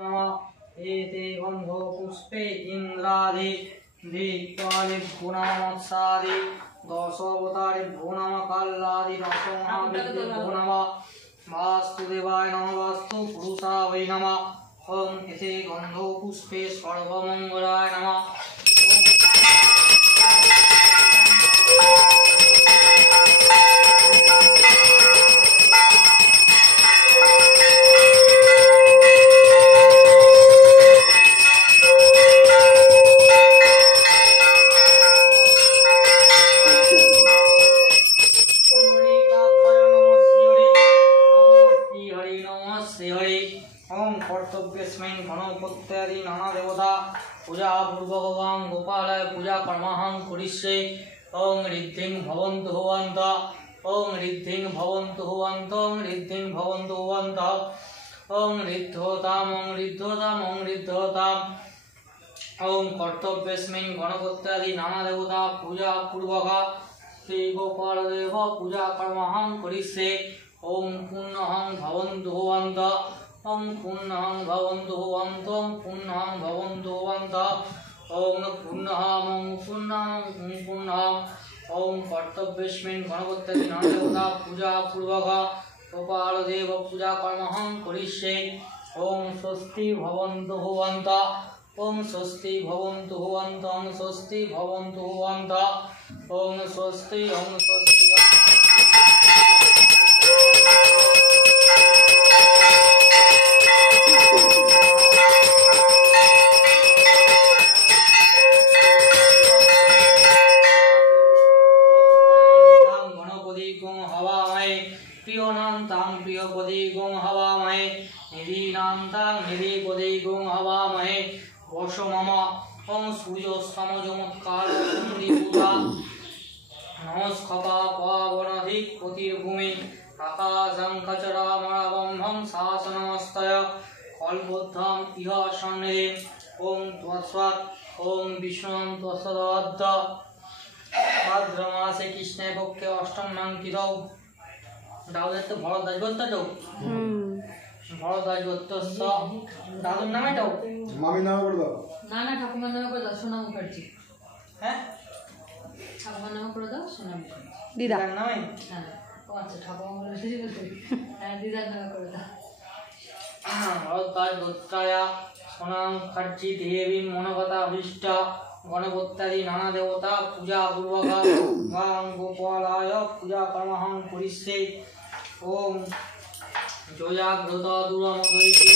नमः एते गन्धो पुष्पे इन्द्रादि दीप्तादिभ्यो नमः दशावतारेभ्यो नमः कालादि नरसिंहादिभ्यो नमः वास्तुदेवाय नमः वास्तु पुरुषाय वै नमः ओम एते गन्धो पुष्पे सर्वमंगलाय नमः गणपत्यादि नाना देवता पूजा पूर्वक गोपालाय पूजा कर्महं करिष्ये ओम रिद्धिं भवन्तु भवन्त ओम रिद्धिं भवन्तु भवन्त ओम रिद्धिं भवन्तु भवन्त ओम रिद्धोताम ओम रिद्धोताम ओम रिद्धोताम ओम कर्तव्यस्मिन् गणपत्यादि नाना देवता पूजा पूर्वक श्री गोपाल देव पूजा कर्महं करिष्ये ओम पुण्यहं भवन्तु भवन्त ओम पुण्यहं भवन्तु भवन्त ओम पुण्यहं भवन्तु भवन्त ओम पुण्यहं ओम पुण्यहं पुण्यहं ओम कर्तव्यस्मिन् गणपत्यादि नाना देवता पूजा पूर्वक गोपाल देव पूजा कर्महं करिष्ये ओम स्वस्ति भवन्तु भवन्त ओम स्वस्ति भवन्तु भवन्त ओम स्वस्ति भवन्तु भवन्त ओम स्वस्ति ओम स्वस्ति प्रियपदी गं हवामहे निधीनां निधिपदी गं हवामहे वर्षो मम ओम सूर्य समजमुत्काल पूजा नमस्कपा पावनधिक पतिर्भूमि आकाशं कचरामरबंहं शासनमस्तय कल्पोद्धं इह सन्निधि ओम त्वस्वात् ओम विष्णुं त्वसदद्ध भाद्रमासे कृष्णे पक्षे अष्टम नांकितौ दाउদের তো বড় দাসবত্তা দাও বড় দাসবত্তস্য দাদুর নামে দাও মামি নামে করে দাও না না ঠাকুমার নামে করে দাও সোনা মুখার্জি হ্যাঁ ঠাকুমার নামে করে দাও সোনা মুখার্জি দিদার নামে হ্যাঁ ও আচ্ছা ঠাকুমা বলে দিয়েছে হ্যাঁ দিদার নামে করে দাও বড় দাসবত্তায় সোনা মুখার্জি দেবী মনোগতা অভিষ্ট गणपत्यादि नाना देवता पूजा पूर्वक गां गोपालाय पूजा कर्महं करिष्ये ओम जोजाग्रत दूरमदैति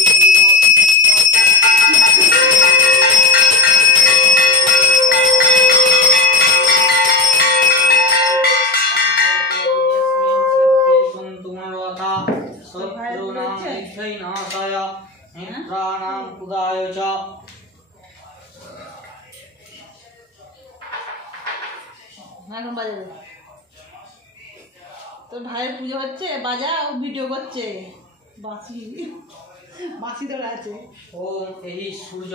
सन्तुमरथा शत्रूणां विघ्ननाशाय मित्राणां उदाय च এখন বাজাবে তোর ভাইয়ের পুজো হচ্ছে বাজা ও ভিডিও করছে বাঁশি বাঁশি ধরে আছে ওম এই সূর্য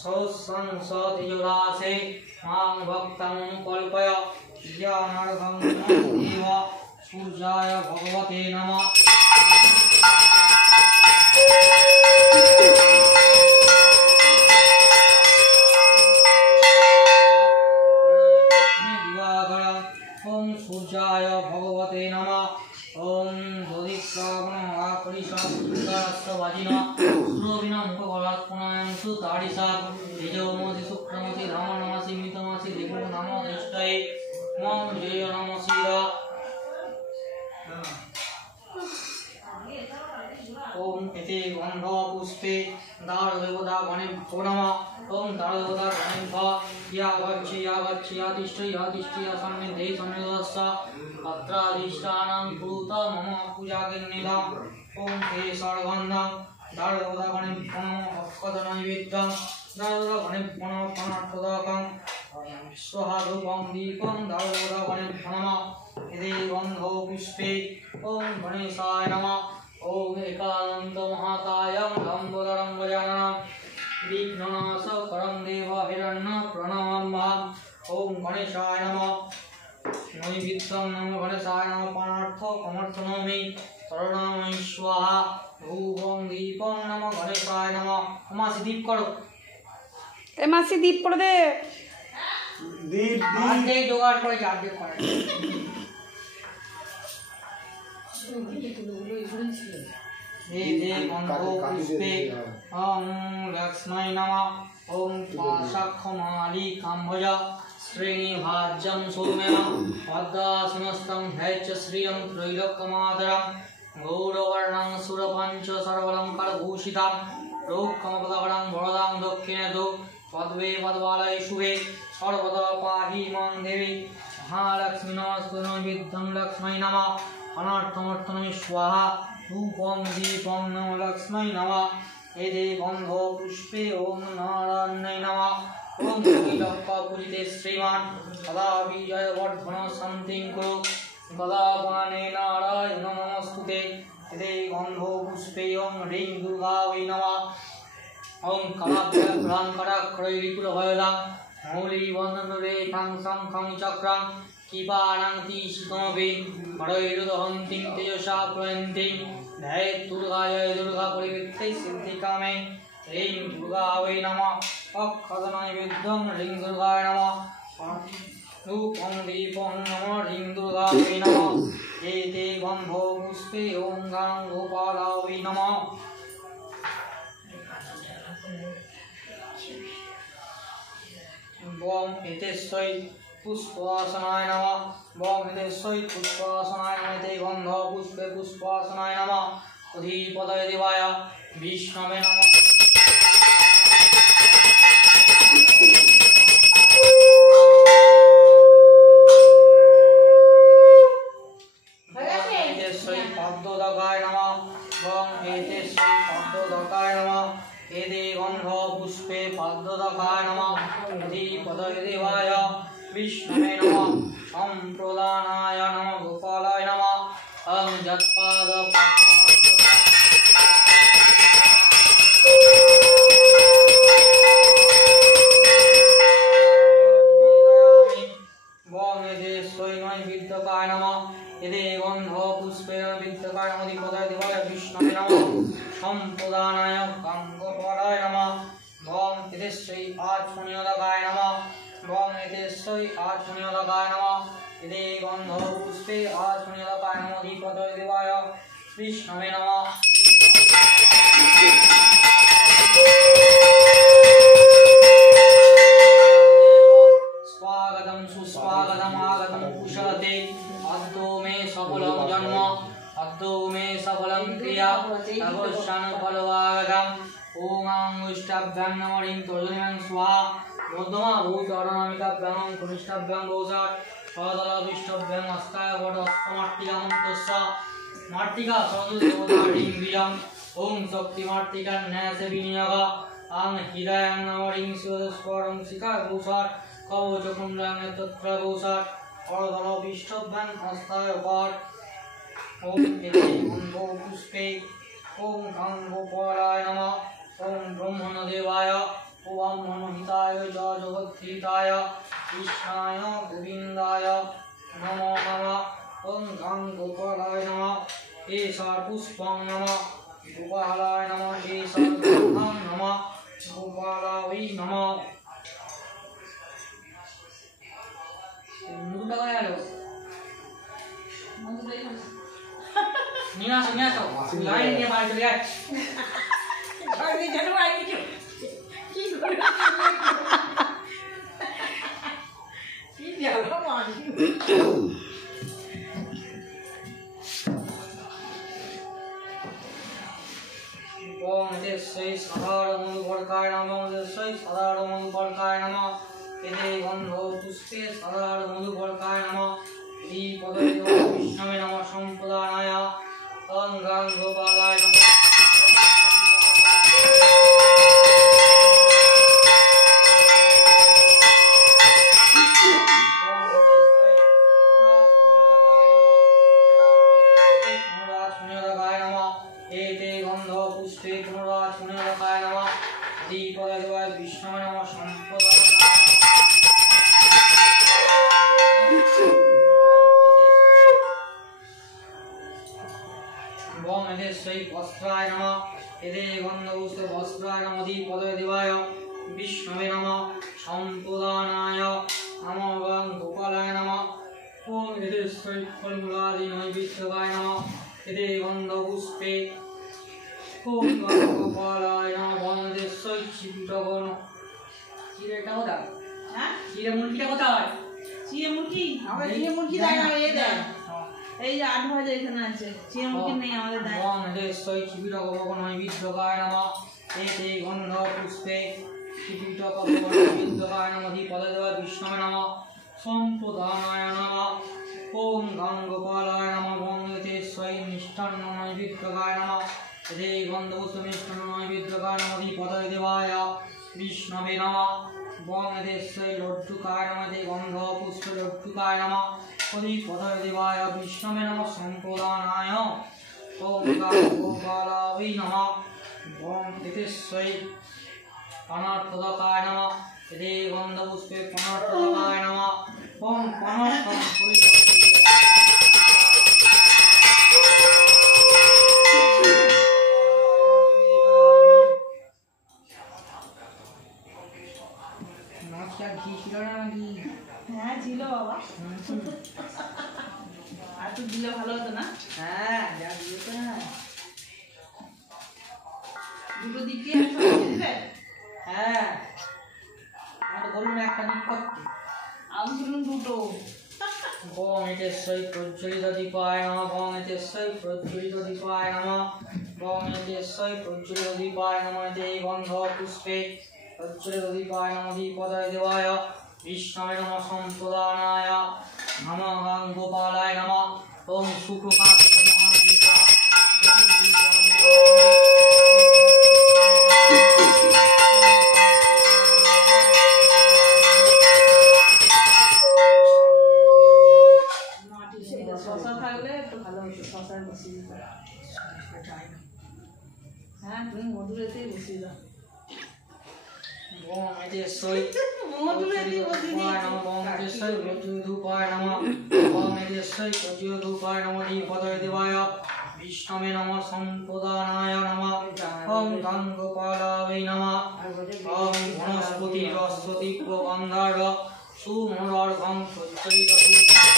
সহস্রংসতিজোরাসে মাং ভক্তং কল্পয় জ্ঞানার্ঘং দেব সূর্যায় ভগবতে নমঃ सूर्याय भगवते नमः ओम ज्योतिष्कामनाकरिषास्त्रवाजिना सुरोविना मुखगलात्मनायंसु ताडिसा तेजोमसि शुक्रमसि धामनमसि मितमसि देवो नमो दृष्टये मम जय नमः शिरा ओम एते गंधो पुष्पे दारदेवता गणेभ्यो नमः ओम दारदेवता गणेभ्यो या तिष्ठति सन्निधे सन्निधस्स अत्राधिष्ठानं कुरुत मम पूजाग्निदां ओम ते सर्वगन्धं दारदेवता गणेभ्यो नमः अक्षतनैवेद्यं दारदेवता गणेभ्यो नमः पनार्थोदकं स्वाहारूपं दीपं दारदेवता गणेभ्यो नमः एते गन्धो पुष्पे ओम गणेशाय नमः ओम एकानंद महाकायं लंबोदरं गजाननं विघ्ननाशकरं देव हिरण्य प्रणमाम्यहम् ओम गणेशाय नमः नैवेद्यं नमो गणेशाय नमः पानार्थ कमर्थनोमि सर्वनामय स्वाहा धूपं दीपं नमः गणेशाय नमः मासी दीप करो ए मासी दीप कर दे दीप आधे जोगाड़ कर आधे कर हे गंधो पुष्पे ओम लक्ष्मै नमः ओम पाशाखमाली काम्भज श्रेणीभाज्यं सौम्यं पद्मासनस्थं ह्यच श्रियं त्रैलोक्यमादरं गौरवर्णं सुरपञ्च सर्वालङ्कारभूषितं लोकमपदवरं वरदां दक्षिणेतो पद्मे पद्मालये शुभे सर्वदा पाहि मां देवी महालक्ष्मी नमस्ते विद्यं लक्ष्मै नमः अनर्थमर्थनमे स्वाहा धूपं दीपं नमः लक्ष्मै नमः एते गन्धो पुष्पे ओम नारायणाय नमः ओम श्रीलक्ष्मीपूजिते श्रीमान् सदा विजयवर्धन सन्तिं कुरु सदा पाने नारायण नमस्ते एते गन्धो पुष्पे ओम ह्रीं दुर्गायै नमः ओम कलाभ्यङ्कराक्षरैरिकुलभयदां मौलिवन्दनरेखां शङ्खं चक्रं कीपानां तीक्ष्णमपि हरैरुदहन्तीं तेजसा प्रयन्तीं ध्यायेत् दुर्गायै दुर्गापरिवृत्तै सिद्धिकामे ह्रीं दुर्गायै नमः अक्षतनैवेद्यं ह्रीं दुर्गायै नमः धूपं दीपं नमः ह्रीं दुर्गायै नमः एते गन्धो पुष्पे ॐ गं गोपालायै नमः बम एतेस्वै पुष्पासनाय नमः बम एतेस्वै पुष्पासनाय नमः एते गन्ध पुष्पे पुष्पासनाय नमः अधिपतये देवाय विष्णवे नमः एतेस्वै पद्मोदकाय नमः बम एतेस्वै पद्मोदकाय नमः एते गन्ध पुष्पे पद्मोदकाय नमः अधिपतये देवाय विष्णवे नमः संप्रदानाय नमः गोपालाय नमः अं जत्पाद विद्यकाय नमः यदि गन्ध पुष्पे विद्यकाय नमः अधिपतये देवाय विष्णवे नमः संप्रदानाय गंगोपालाय नमः ओम इति श्री आचमनीयोदकाय नमः ओम इति श्री आचमनीयोदकाय नमः इति गन्ध पुष्पे आचमनीयोदकाय नमः अधिपतये देवाय विष्णवे नमः स्वागतं सुस्वागतं आगतं कुशलते अद्यो मे सफलं जन्म अद्यो मे सफलं क्रिया अवश्यं फलवागतम् ओम उष्टाभ्यां नमः तर्जनीयं स्वाहा मध्यमा भूतरणामिकाभ्यां कनिष्ठाभ्यां गोसाट सदलविष्टाभ्यां हस्ताय वटस्थमाट्टिकामन्तस्स माट्टिका सदुदेवताडिन्द्रियं ओम शक्तिमाट्टिका न्यास विनियोग आं हृदयं नमः शिवस्वरं शिखा गोसाट कवचकुण्डं तत्र गोसाट सदलविष्टाभ्यां हस्ताय वट ओम इति गन्धो पुष्पे ओम गं गोपालाय नमः ओम ब्रह्मणदेवाय ओम मनोहिताय च जगद्धिताय कृष्णाय गोविन्दाय नमो नमः ओम गं गोपालाय नमः एषा पुष्पं नमः गोपालाय नमः एषा गन्धं नमः गोपालाय नमः नीना सुनिया तो लाइन के बाहर चले आए और ये जनवा आई क्यों की जाओ मान ओम जय साधारण मुनिवर्गाय नमः जय साधारण मुनिवर्गाय नमः इति गन्धो पुष्पे साधारण मुनिवर्गाय नमः इति पदये विष्णवे नमः संप्रदानाय ओम गं गोपालाय नमः एते गन्ध पुष्पे पुनराचमनीयोदकाय नमः दीपदये विष्णवे नमः संप्रदानाय এতেশ্বৈ বস্ত্রায় নমঃ এতে গন্ধপুষ্পে বস্ত্রায় নমঃ দীপদে দেবায় বিষ্ণবে নমঃ সম্প্রদানায় নমঃ গং গোপালায় নমঃ ওম এতেশ্বৈ ফলমূলাদি নৈবেদ্যকায় নমঃ এতে গন্ধপুষ্পে ওম গং গোপালায় নমঃ ওম এতেশ্বৈ চিত্তগণ চিরেটা কোথায় হ্যাঁ চিরে মুরগিটা কোথায় চিড়ে মুরগি আমরা চিড়ে মুরগি দেয় না এ দেয় এই যে 8 ভাজা এখানে আছে চিড়ে মুরগি নেই আমাদের দেয় ওম এতেশ্বৈ চিত্তগণ নৈবেদ্যকায় নমঃ এতে গন্ধপুষ্পে চিত্তগণ নমঃ দীপদে দেবায় বিষ্ণবে নমঃ সম্প্রদানায় নমঃ ওম গং গোপালায় নমঃ ওম এতেশ্বৈ মিষ্টান্ন নৈবেদ্যকায় নমঃ এতে গন্ধপুষ্পে মিষ্টান্ন নৈবেদ্যকায় নমঃ দীপদে দেবায় বিষ্ণবে নমঃ ওম এতেশ্বৈ লড্ডুকায় নমঃ এতে গন্ধপুষ্পে লড্ডুকায় নমঃ দীপদে দেবায় বিষ্ণবে নমঃ সম্প্রদানায় ওম গং গোপালায় নমঃ ওম এতেশ্বৈ অনার্থদকায় নমঃ এতে গন্ধপুষ্পে অনার্থদকায় নমঃ ওম অনার্থং নমস্কার ঘি ছিল না নাকি হ্যাঁ ছিল বাবা আর তো দিলে ভালো হতো না হ্যাঁ যা দিয়েছে না দুটো দিক দিয়ে দিবে হ্যাঁ আমি তো বললাম একটা দিক করতে আমি বললাম দুটো ওম এতেশ্বৈ প্রজ্বলিত দীপায় নমঃ ওম এতেশ্বৈ প্রজ্বলিত দীপায় নমঃ ওম এতেশ্বৈ প্রজ্বলিত দীপায় নমঃ এতে গন্ধপুষ্পে প্রজ্বলিত দীপায় নমঃ দীপদে দেবায় বিষ্ণবে নমঃ সম্প্রদানায় নমঃ গং গোপালায় নমঃ ওম সুপ্রকাশ মহাদীপা শশা থাকলে একটু ভালো হতো শশায় বসিয়ে দিত হ্যাঁ তুমি মধুরেতেই বসিয়ে দাও ওম এতেশ্বৈ মধুরেতেই বসিয়ে ধূপায় দিই নমঃ ওম এতেশ্বৈ প্রজ্বলিত ধূপায় নমঃ ওম এতেশ্বৈ প্রজ্বলিত ধূপায় নমঃ দীপদে দেবায় বিষ্ণবে নমঃ সম্প্রদানায় নমঃ ওম গং গোপালায় নমঃ ওম বনস্পতি রস্বতী গন্ধার্ঘ সুমনোর্ঘং প্রজ্বলিত ধূপায়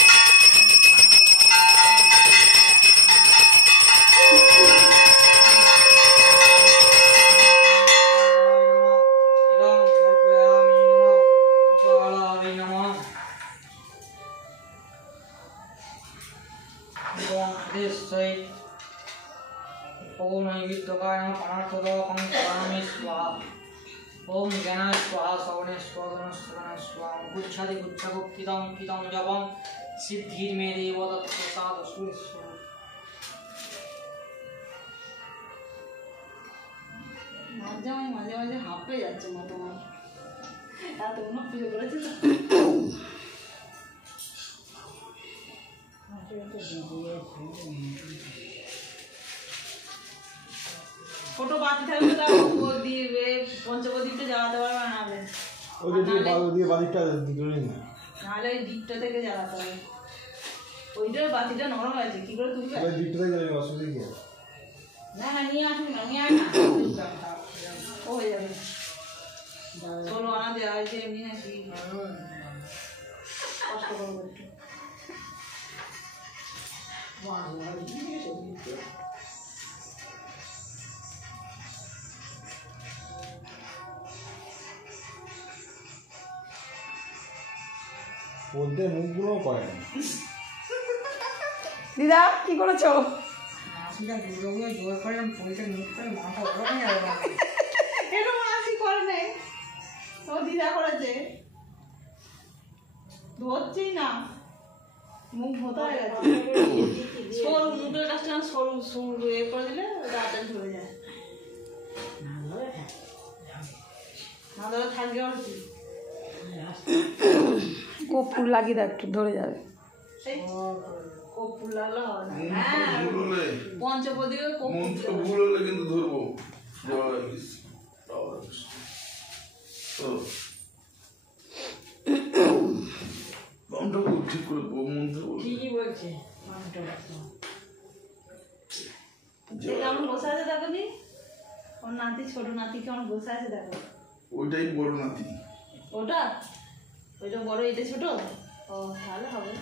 এতেশ্বৈ ওম নৈবেদ্যকায় নমঃ অনার্থদকং করামি স্বাহা ওম জ্ঞানায় স্বাহা শ্রবণে স্বাহা স্বাহা গুচ্ছাদি গুচ্ছাকুক্তিদং কিদং জপং সিদ্ধির্মে দেব তৎপ্রসাদ সুরেশ্বর মাঝে মাঝে হাঁপে যাচ্ছে মা তোমার আর তোমরা পুজো করেছো তো ছোট বাতি থাকলে তাও দিয়ে পঞ্চবদ্বীপে জ্বালাতে পারবে না ওই বাড়িটা দিকে না নাহলে ওই দিকটা থেকে জ্বালাতে হবে ওইটার বাতিটা নরম আছে কি করে তুলবে ওই দিকটা থেকে যাবে অসুবিধা কি না না নিয়ে আসুন না নিয়ে আয় না ও হয়ে যাবে চলো আনা দেওয়া হয়েছে এমনি নাকি কষ্ট করবো একটু বলতে মুখগুলো করে না দিদা কি করেছো মাসিটা দুর্গাপুজো জোর করে পয়সা মুখ করে মাথা ওরকম যাবে না এটা মাসি করে নেই ও দিদা করেছে ধরছেই না মুখ ভোতা হয়ে গেছে সরু মুখের কাছটা সরু সরু এ করে দিলে রাতে ধরে যায় না ধরে থাকবে আর কি কর্পূর লাগিয়ে দাও একটু ধরে যাবে সেই কর্পূর লাগলে হবে না হ্যাঁ পঞ্চপদীকে মন্ত্র কর্পূর ভুল হলে কিন্তু ধরবো জয় কৃষ্ণ, জয় কৃষ্ণ। তো মন্ত্র ঠিক করে মন্ত্র বলবো। ঠিকই বলছে জয় ছোট নাতি কেমন বসে আছে দেখো। ওইটাই বড় নাতি। ওটা ওইটা বড়, এটা ছোট। ও তাহলে হবে।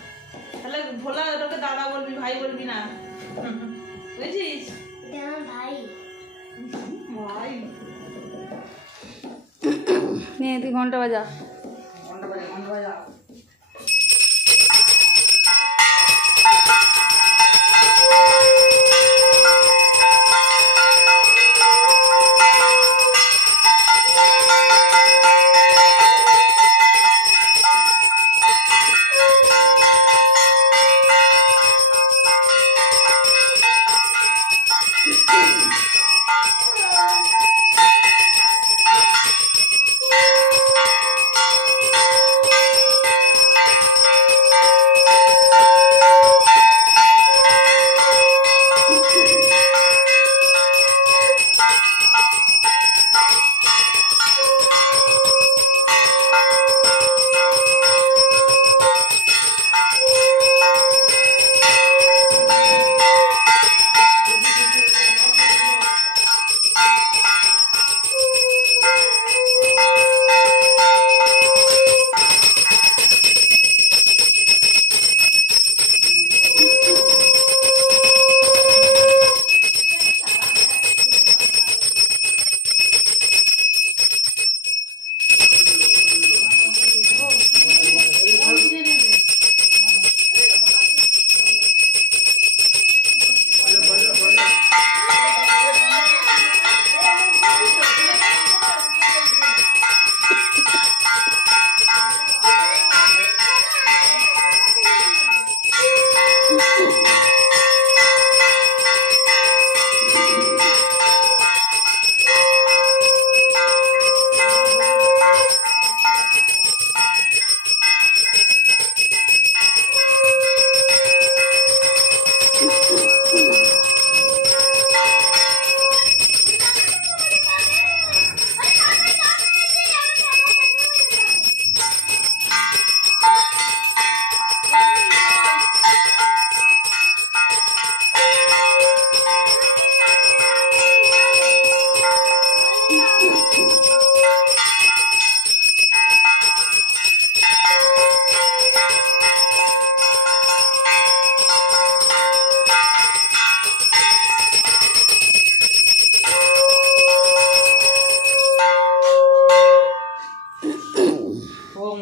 তাহলে ভোলা ওটাকে দাদা বলবি, ভাই বলবি না, বুঝেছিস? ভাই নিয়ে তুই ঘন্টা বাজা। ঘন্টা বাজা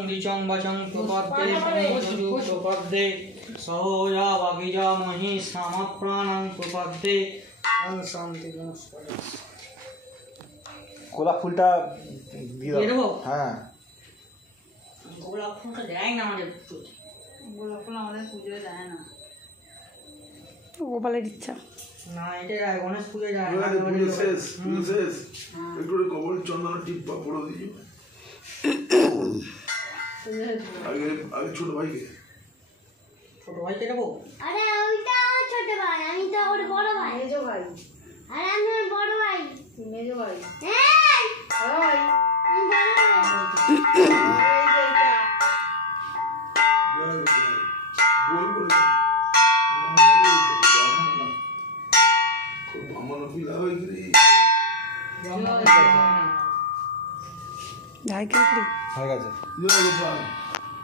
ऋचं वचं प्रपद्ये संयुजु प्रपद्ये सहोजा वागिजा महि सामप्राणं प्रपद्ये ओम शांति नमस्कार। গোলাপ ফুলটা দিয়ে দিয়ে দেবো? হ্যাঁ গোলাপ ফুলটা দেয় না আমাদের পুজোতে। গোলাপ ফুল আমাদের পুজোয় দেয় না। গোপালের ইচ্ছা। না এটা যায় গণেশ পুজোয় যায় না। পুজো শেষ, পুজো শেষ। একটু করে কবরের চন্দনের টিপ্পা পড়ে দিও। আগে ছোট ভাইকে। ছোট ভাইকে দেবো? আরে ওইটা আমার ছোট ভাই, আমি তো ওর বড় ভাই। মেজো ভাই, আরে আমি ওর বড় ভাই। মেজো ভাই, হ্যাঁ ভাই আমি বড় ভাই। গোল করে আমার পিলা হয়ে গেলি ঢাই কেটলি হয়ে গেছে জয় গোপাল।